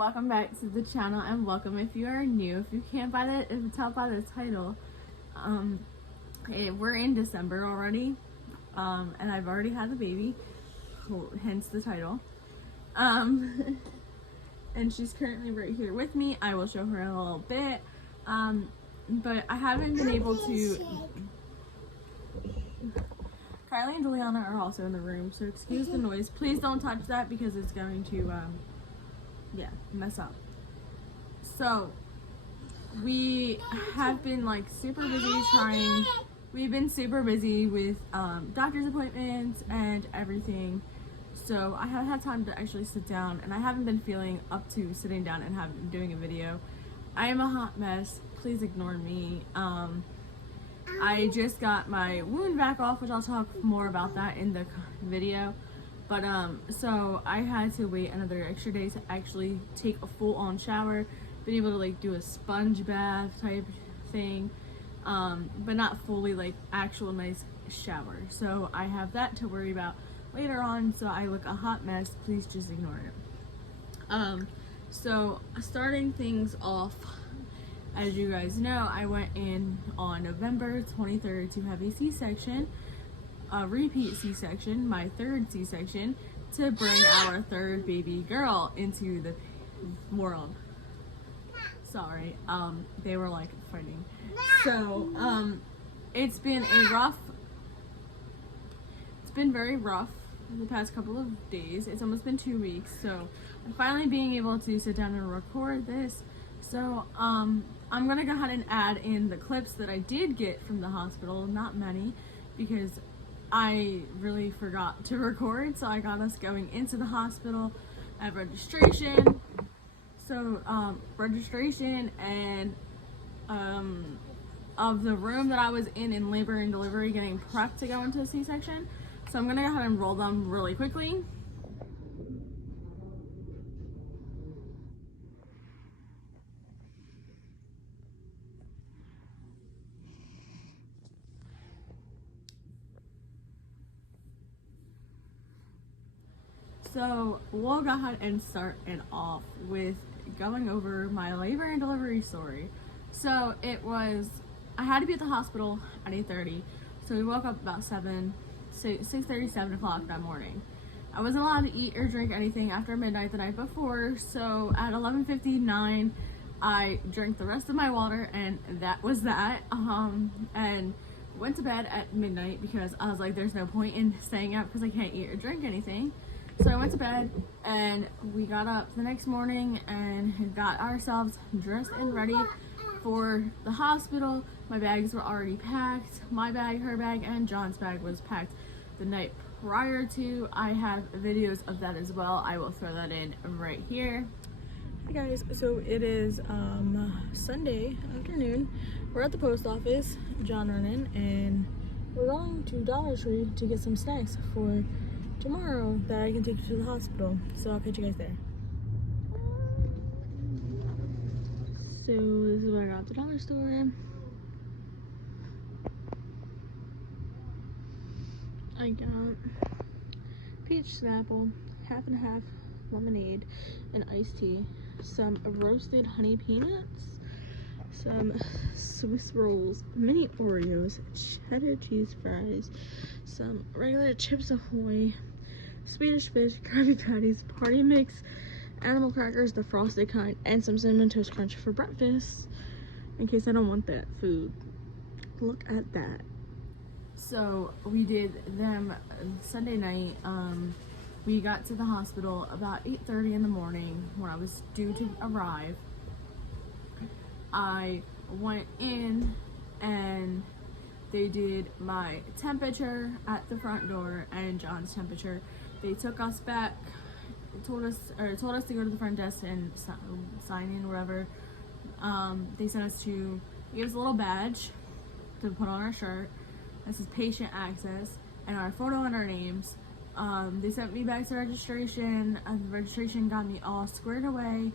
welcome back to the channel, and welcome if you are new. If you can't tell by the title, we're in December already, and I've already had the baby, hence the title. And she's currently right here with me. I will show her in a little bit, but I haven't been able to. Kylie and Juliana are also in the room, so excuse the noise. Please don't touch that because it's going to mess up. So we have been like super busy we've been super busy with doctor's appointments and everything, so I haven't had time to actually sit down, and I haven't been feeling up to sitting down and doing a video. I am a hot mess, please ignore me. I just got my wound back off, which I'll talk more about that in the video. But so I had to wait another extra day to actually take a full-on shower, been able to like do a sponge bath type thing, but not fully like actual nice shower. So I have that to worry about later on, so I look a hot mess, please just ignore it. So starting things off, as you guys know, I went in on November 23rd to have a C-section, a repeat C-section, my third C-section, to bring our third baby girl into the world. Sorry, they were like fighting. So, it's been very rough the past couple of days. It's almost been 2 weeks, so I'm finally being able to sit down and record this. So, I'm gonna go ahead and add in the clips that I did get from the hospital, not many, because I really forgot to record. So I got us going into the hospital at registration. So, registration and, of the room that I was in labor and delivery getting prepped to go into a C-section. So I'm gonna go ahead and roll them really quickly. So we'll go ahead and start it off with going over my labor and delivery story. So I had to be at the hospital at 8:30. So we woke up about 6:30, 7 o'clock that morning. I wasn't allowed to eat or drink anything after midnight the night before. So at 11:59, I drank the rest of my water, and that was that. And went to bed at midnight because I was like, there's no point in staying up because I can't eat or drink anything. So I went to bed, and we got up the next morning and got ourselves dressed and ready for the hospital. My bags were already packed. My bag, her bag, and John's bag was packed the night prior to. I have videos of that as well. I will throw that in right here. Hey guys, so it is Sunday afternoon. We're at the post office, John running, and we're going to Dollar Tree to get some snacks for tomorrow that I can take you to the hospital. So I'll catch you guys there. So this is what I got at the dollar store. I got peach Snapple, half and half lemonade, and iced tea, some roasted honey peanuts, some Swiss rolls, mini Oreos, cheddar cheese fries, some regular Chips Ahoy, Swedish fish, Krabby Patties, party mix, animal crackers, the frosted kind, and some cinnamon toast crunch for breakfast, in case I don't want that food. Look at that. So we did them Sunday night. We got to the hospital about 8:30 in the morning when I was due to arrive. I went in and they did my temperature at the front door and John's temperature. They took us back, told us to go to the front desk and sign in, whatever. They sent us to, gave us a little badge to put on our shirt. This is patient access, and our photo and our names. They sent me back to registration, and the registration got me all squared away,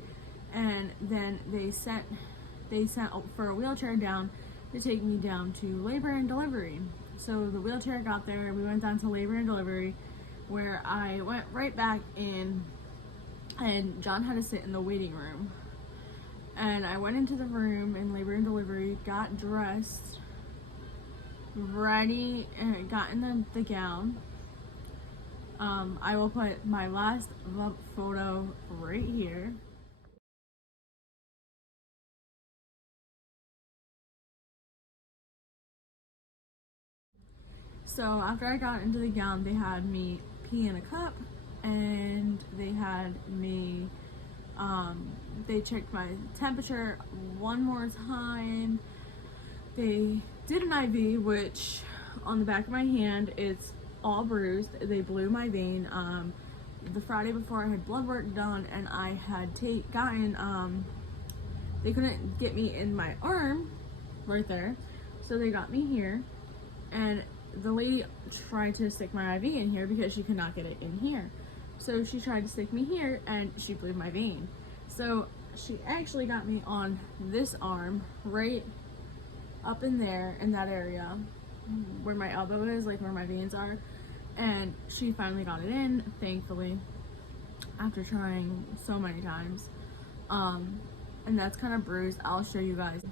and then they sent for a wheelchair down to take me down to labor and delivery. So the wheelchair got there, we went down to labor and delivery, where I went right back in and John had to sit in the waiting room. And I went into the room in labor and delivery, got dressed, ready, and got in the gown. I will put my last photo right here. So after I got into the gown, they had me pee in a cup, and they had me, they checked my temperature one more time. They did an IV, which on the back of my hand, it's all bruised. They blew my vein. The Friday before, I had blood work done, and I had gotten, they couldn't get me in my arm right there, so they got me here, and the lady tried to stick my IV in here because she could not get it in here. So she tried to stick me here, and she blew my vein. So she actually got me on this arm, right up in there, in that area where my elbow is, like where my veins are, and she finally got it in, thankfully, after trying so many times. And that's kind of bruised. I'll show you guys.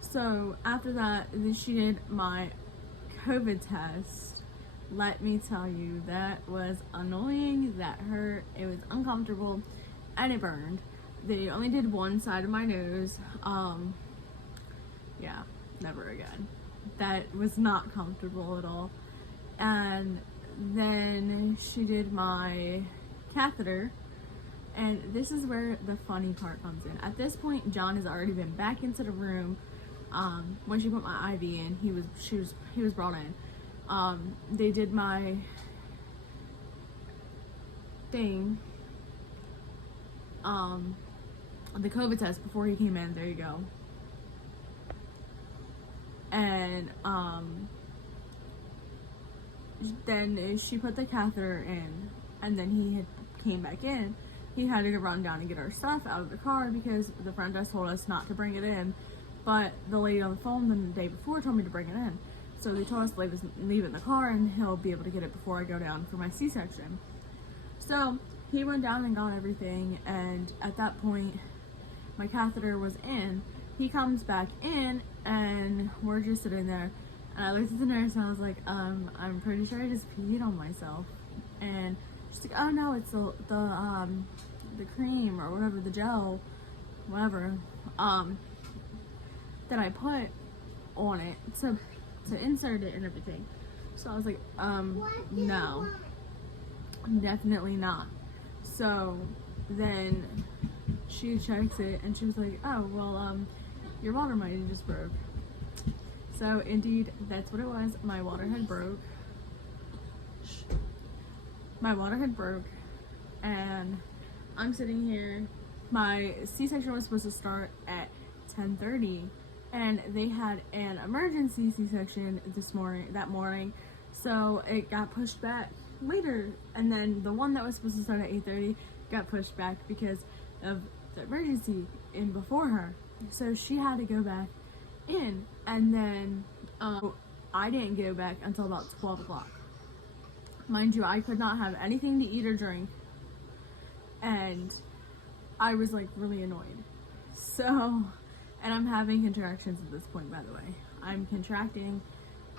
So after that, then she did my COVID test. Let me tell you, that was annoying, that hurt, it was uncomfortable, and it burned. They only did one side of my nose. Yeah, never again. That was not comfortable at all. And then she did my catheter, and this is where the funny part comes in. At this point, John has already been back into the room. When she put my IV in, he was brought in. They did my thing, the COVID test before he came in. There you go. And then she put the catheter in, and then he came back in. He had to go run down and get our stuff out of the car because the front desk told us not to bring it in, but the lady on the phone the day before told me to bring it in. So they told us to leave it in the car, and he'll be able to get it before I go down for my C-section. So he went down and got everything, and at that point, my catheter was in. He comes back in, and we're just sitting there, and I looked at the nurse, and I was like, I'm pretty sure I just peed on myself. And she's like, oh no, it's the cream or whatever, the gel, whatever, that I put on it to insert it and everything. So I was like, no, definitely not. So then she checks it, and she was like, oh, well, your water might have just broke. So indeed, that's what it was. My water had broke. And I'm sitting here. My C-section was supposed to start at 10:30, and they had an emergency C-section that morning, so it got pushed back later. And then the one that was supposed to start at 8:30 got pushed back because of the emergency in before her. So she had to go back in, and then I didn't go back until about 12 o'clock. Mind you, I could not have anything to eat or drink, and I was like really annoyed. So, and I'm having contractions at this point, by the way. I'm contracting.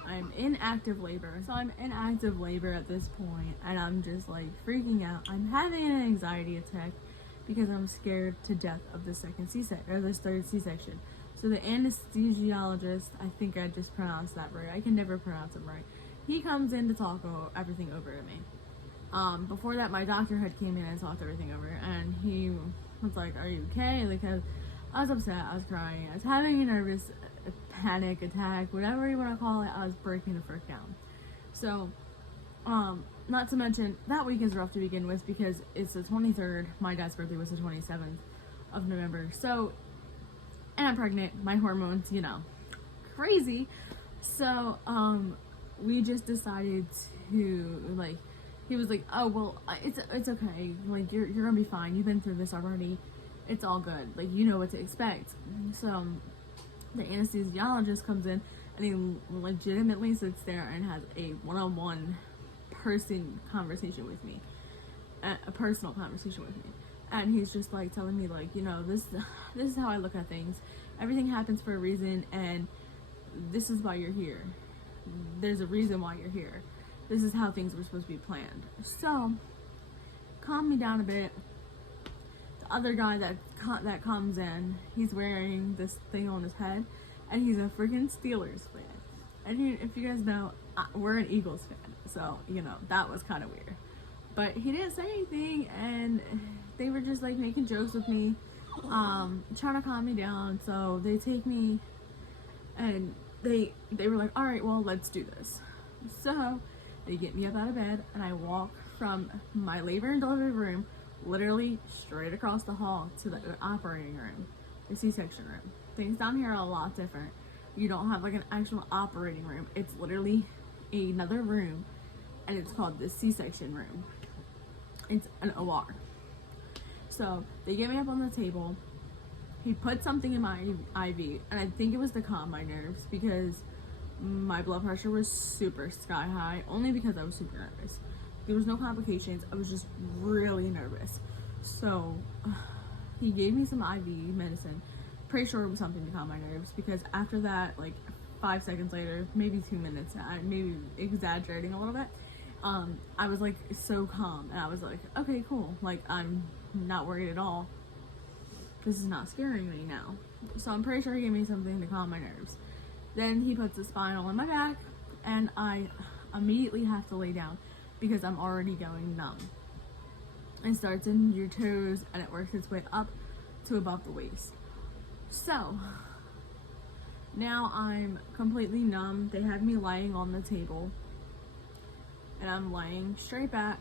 I'm in active labor. So I'm in active labor at this point, and I'm just like freaking out. I'm having an anxiety attack because I'm scared to death of the third C-section. So the anesthesiologist, I think I just pronounced that right. I can never pronounce it right. He comes in to talk everything over to me. Before that, my doctor had came in and talked everything over, and he was like, are you okay? Like, I was upset, I was crying, I was having a nervous panic attack, whatever you want to call it. I was breaking the frick down. So, not to mention, that week is rough to begin with because it's the 23rd, my dad's birthday was the 27th of November, so, and I'm pregnant, my hormones, crazy. So, we just decided to, like, he was like, oh, well, it's okay, like, you're gonna be fine, you've been through this already, it's all good, like, you know what to expect. So, the anesthesiologist comes in, and he legitimately sits there and has a one-on-one conversation with me, a personal conversation with me. And he's just like telling me like, you know, this is how I look at things. Everything happens for a reason, and this is why you're here. There's a reason why you're here. This is how things were supposed to be planned. So calm me down a bit. The other guy that comes in, he's wearing this thing on his head, and he's a freaking Steelers fan. And if you guys know, we're an Eagles fan, so you know that was kind of weird. But he didn't say anything, and they were just like making jokes with me, trying to calm me down. So they take me, and they were like, all right, well, let's do this. So they get me up out of bed, and I walk from my labor and delivery room literally straight across the hall to the operating room, the C-section room. Things down here are a lot different. You don't have like an actual operating room. It's literally another room, and it's called the C-section room. It's an OR. So they get me up on the table. He put something in my IV, and I think it was to calm my nerves because my blood pressure was super sky high, only because I was super nervous. There was no complications. I was just really nervous. So he gave me some IV medicine. Pretty sure it was something to calm my nerves, because after that, like 5 seconds later, maybe 2 minutes, I maybe exaggerating a little bit, I was like so calm, and I was like, okay, cool, like I'm not worried at all. This is not scaring me now. So I'm pretty sure he gave me something to calm my nerves. Then he puts a spinal in my back, and I immediately have to lay down because I'm already going numb. It starts in your toes, and it works its way up to above the waist. So now I'm completely numb. They have me lying on the table, and I'm lying straight back.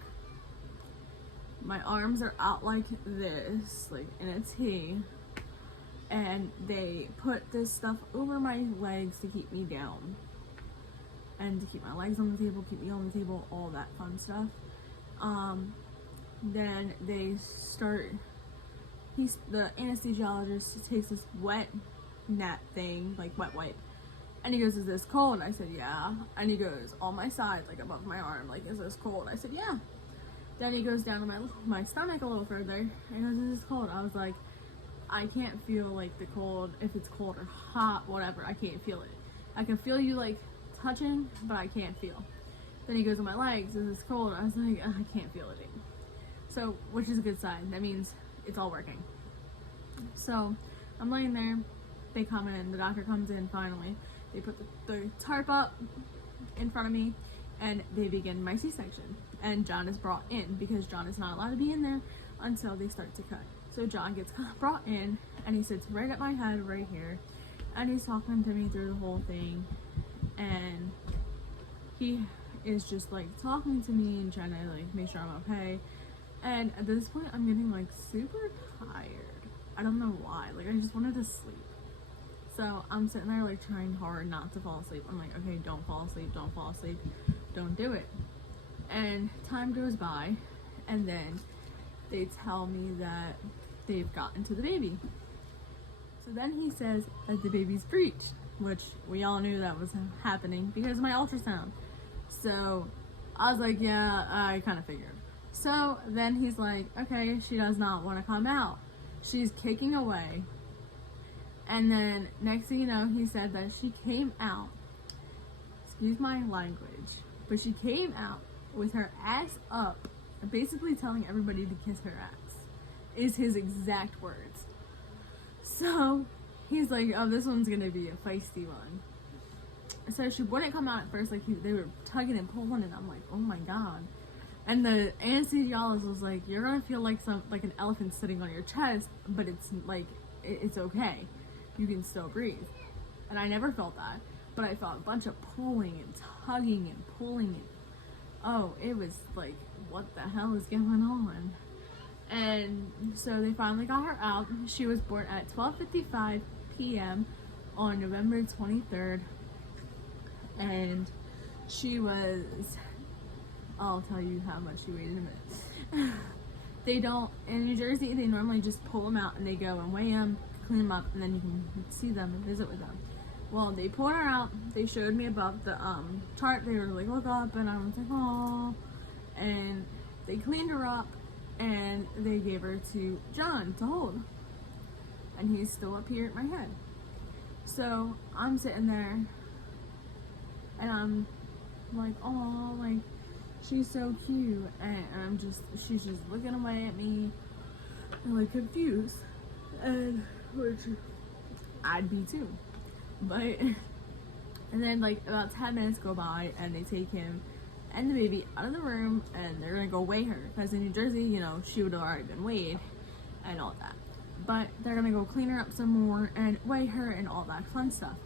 My arms are out like this, like in a T, and they put this stuff over my legs to keep me down, and to keep my legs on the table, keep me on the table, all that fun stuff. Then they start, the anesthesiologist takes this wet mat thing, like wet wipe, and he goes, is this cold? I said, yeah. And he goes, on my side, like above my arm, like, is this cold? I said, yeah. Then he goes down to my stomach a little further, and he goes, is this cold? I was like, I can't feel like the cold, if it's cold or hot, whatever, I can't feel it. I can feel you like touching, but I can't feel. Then he goes, on my legs, is this cold? I was like, I can't feel it. So, which is a good sign. That means it's all working. So I'm laying there, they come in, the doctor comes in finally, they put the tarp up in front of me, and they begin my C-section. And John is brought in because John is not allowed to be in there until they start to cut. So John gets brought in, and he sits right at my head right here, and he's talking to me through the whole thing, and he is just like talking to me and trying to like make sure I'm okay. And at this point I'm getting like super tired. I don't know why, like I just wanted to sleep. So I'm sitting there like trying hard not to fall asleep. I'm like, okay, don't fall asleep, don't fall asleep, don't do it. And time goes by, and then they tell me that they've gotten to the baby. So then he says that the baby's breached, which we all knew that was happening because of my ultrasound. So I was like, yeah, I kind of figured. So then he's like, okay, she does not want to come out. She's kicking away. And then next thing you know, he said that she came out, excuse my language, but she came out with her ass up, basically telling everybody to kiss her ass, is his exact words. So he's like, oh, this one's gonna be a feisty one. So she wouldn't come out at first, like they were tugging and pulling, and I'm like, oh my god. And the anesthesiologist was like, you're gonna feel like an elephant sitting on your chest, but it's like, it's okay. You can still breathe. And I never felt that, but I felt a bunch of pulling and tugging and pulling, and oh, it was like, what the hell is going on? And so they finally got her out. She was born at 12:55 p.m. on November 23rd, and she was, I'll tell you how much she weighed in a minute. They don't, in New Jersey, they normally just pull them out and they go and weigh them, clean them up, and then you can see them and visit with them. Well, they pulled her out, they showed me above the chart, they were like, look up, and I was like, oh, and they cleaned her up, and they gave her to John to hold. And he's still up here at my head. So I'm sitting there and I'm like, oh, like, she's so cute. And she's just looking away at me and like confused. And which I'd be too. But, and then like about 10 minutes go by and they take him and the baby out of the room and they're gonna go weigh her. Because in New Jersey, you know, she would have already been weighed and all that. But they're gonna go clean her up some more and weigh her and all that fun stuff.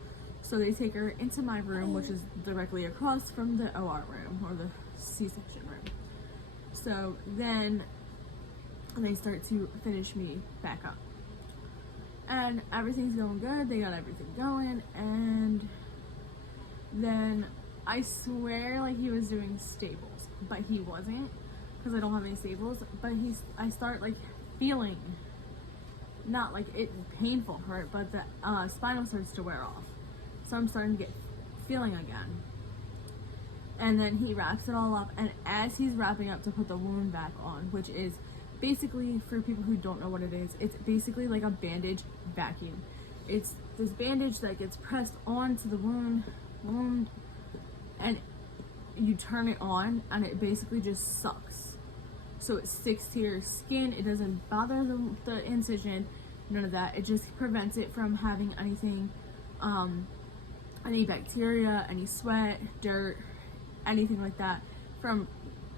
So they take her into my room, which is directly across from the OR room or the C-section room. So then they start to finish me back up. And everything's going good, they got everything going, and then I swear like he was doing staples, but he wasn't, because I don't have any staples, but I start like feeling, not like it painful hurt, but the spinal starts to wear off. So I'm starting to get feeling again. And then he wraps it all up, and as he's wrapping up to put the wound back on, which is basically, for people who don't know what it is, it's basically like a bandage vacuum. It's this bandage that gets pressed onto the wound, and you turn it on, and it basically just sucks. So it sticks to your skin. It doesn't bother the incision, none of that. It just prevents it from having anything, any bacteria, any sweat, dirt, anything like that from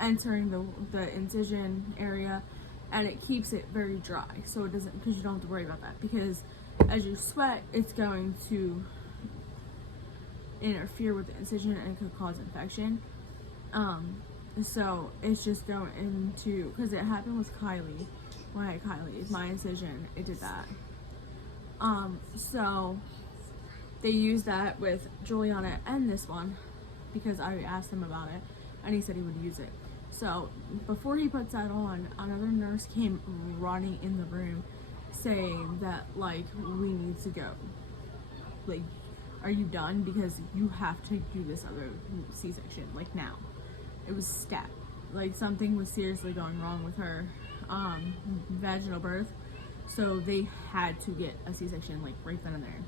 entering the incision area, and it keeps it very dry, so it doesn't, because you don't have to worry about that, because as you sweat it's going to interfere with the incision and it could cause infection. So it's just going into, because it happened with Kylie, when I had Kylie, my incision, it did that. So they used that with Juliana and this one, because I asked him about it and he said he would use it. So before he puts that on, another nurse came running in the room saying that like, we need to go, like, are you done, because you have to do this other C-section like now. It was stat, like something was seriously going wrong with her vaginal birth, so they had to get a C-section like right then and there.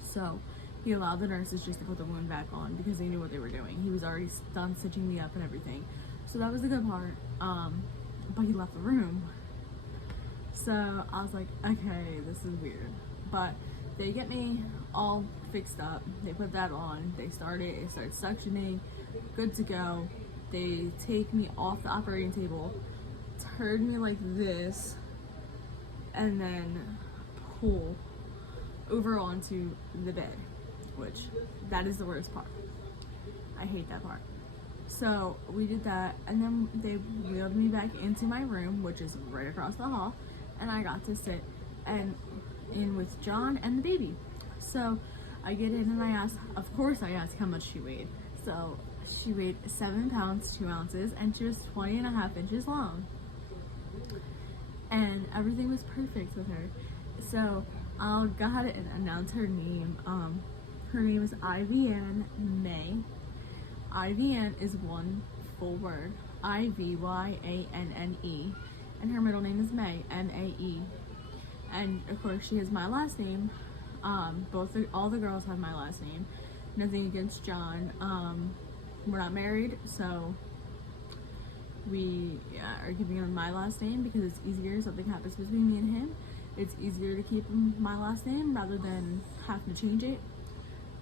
So he allowed the nurses just to put the wound back on because they knew what they were doing. He was already done stitching me up and everything, so that was the good part. But he left the room, so I was like, okay, this is weird. But they get me all fixed up, they put that on, it started suctioning, good to go. They take me off the operating table, turn me like this, and then pull over onto the bed, which that is the worst part. I hate that part. So we did that, and then they wheeled me back into my room, which is right across the hall, and I got to sit in with John and the baby. So I get in and I asked, of course I asked how much she weighed. So she weighed 7 pounds 2 ounces, and she was 20.5 inches long, and everything was perfect with her. So I'll go ahead and announce her name. Her name is Ivyanne May. Ivyanne is one full word, Ivyanne, and her middle name is May, M-A-E. And of course she has my last name. All the girls have my last name. Nothing against John. We're not married, so we are keeping him my last name because it's easier. If something happens between me and him, it's easier to keep my last name rather than have to change it.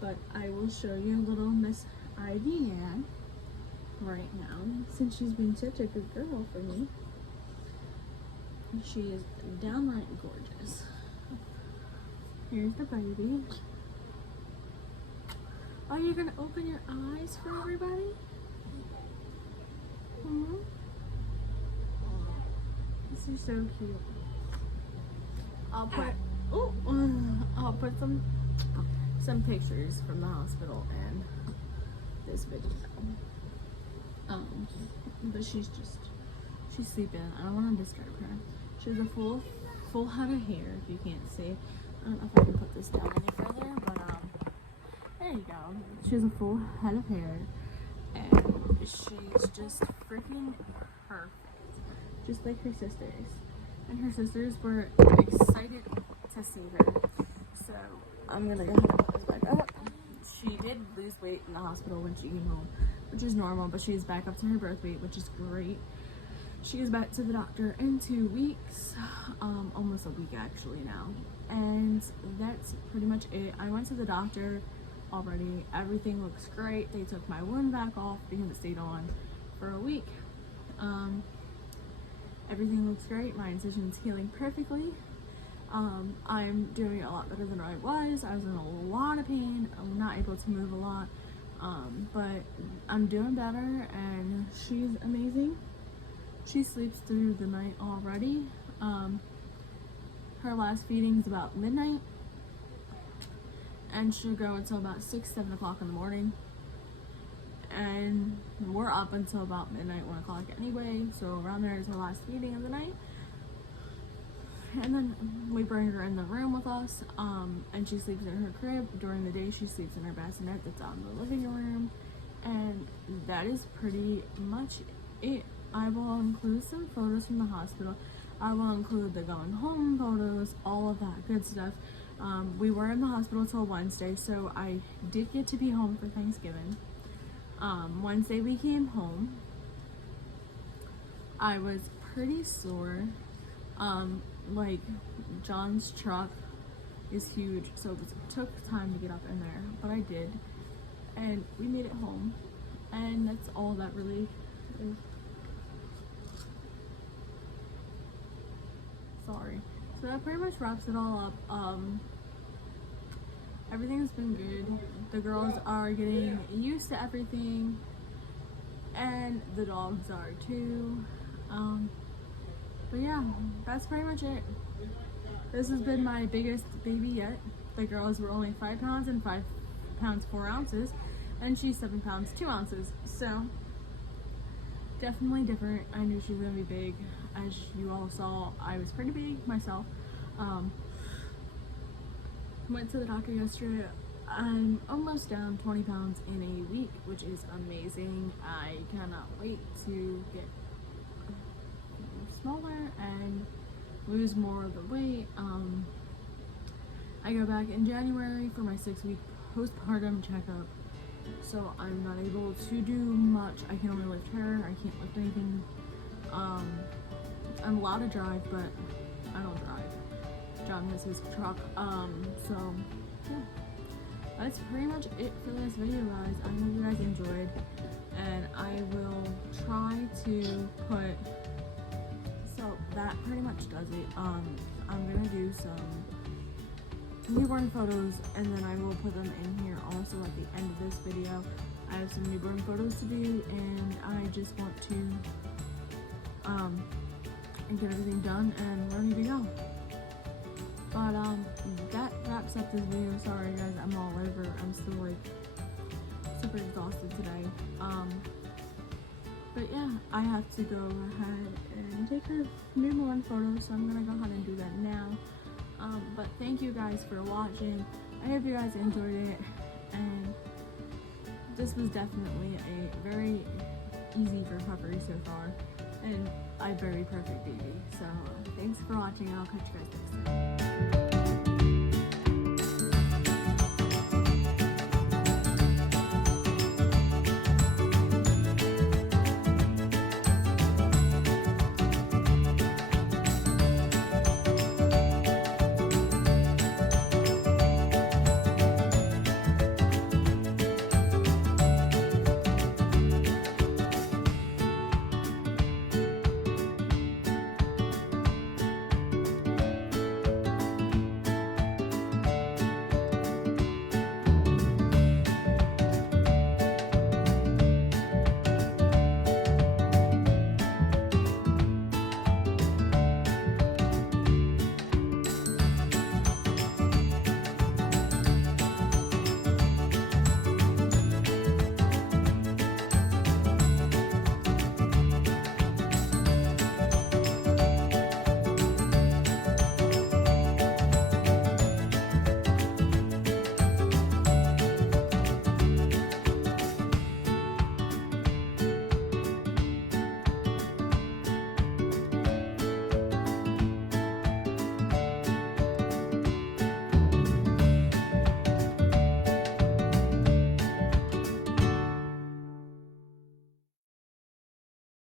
But I will show you little Miss Ivyanne right now, since she's been such a good girl for me. She is downright gorgeous. Here's the baby. Are you gonna open your eyes for everybody? This is so cute. I'll put some pictures from the hospital and this video. But she's sleeping. I don't want to disturb her. She has a full head of hair, if you can't see. I don't know if I can put this down any further, but there you go. She has a full head of hair, and she's just freaking perfect. just like her sisters. And her sisters were excited to see her. So I'm gonna go ahead and put this back up. She did lose weight in the hospital when she came home, which is normal, but she's back up to her birth weight, which is great. She is back to the doctor in 2 weeks, almost a week actually now. And that's pretty much it. I went to the doctor already. Everything looks great. They took my wound back off because it stayed on for a week. Everything looks great. My incision's healing perfectly. I'm doing a lot better than I was. I was in a lot of pain. I'm not able to move a lot, but I'm doing better, and she's amazing. She sleeps through the night already. Her last feeding is about midnight, and she'll go until about 6, 7 o'clock in the morning. And we're up until about midnight, 1 o'clock anyway, so around there is her last feeding of the night. And then we bring her in the room with us, and she sleeps in her crib. During the day, she sleeps in her bassinet that's out in the living room, and that is pretty much it. I will include some photos from the hospital. I will include the going home photos, all of that good stuff. We were in the hospital till Wednesday, so I did get to be home for Thanksgiving. Wednesday we came home. I was pretty sore. Like, John's truck is huge, so it took time to get up in there, but I did. And we made it home, and that's all that really is. Sorry. So that pretty much wraps it all up. Everything's been good. The girls are getting used to everything, and the dogs are too. But yeah, that's pretty much it. This has been my biggest baby yet. The girls were only 5 pounds and 5 pounds 4 ounces, and she's 7 pounds 2 ounces. So definitely different. I knew she was gonna be big. As you all saw, I was pretty big myself. Went to the doctor yesterday. I'm almost down 20 pounds in a week, which is amazing. I cannot wait to get smaller and lose more of the weight. I go back in January for my 6-week postpartum checkup, so I'm not able to do much. I can only lift her. I can't lift anything. I'm allowed to drive, but I don't drive. John has his truck. So yeah, that's pretty much it for this video, guys. I hope you guys enjoyed, and I will try to put, so that pretty much does it. I'm gonna do some newborn photos, and then I will put them in here also at the end of this video. I have some newborn photos to do, and I just want to get everything done and ready to go. But that wraps up this video. Sorry guys, I'm all over. I'm still like super exhausted today. But yeah, I have to go ahead and take her newborn photo, so I'm gonna go ahead and do that now. But thank you guys for watching. I hope you guys enjoyed it, and this was definitely a very easy recovery so far, and a very perfect baby. So thanks for watching, and I'll catch you guys next time.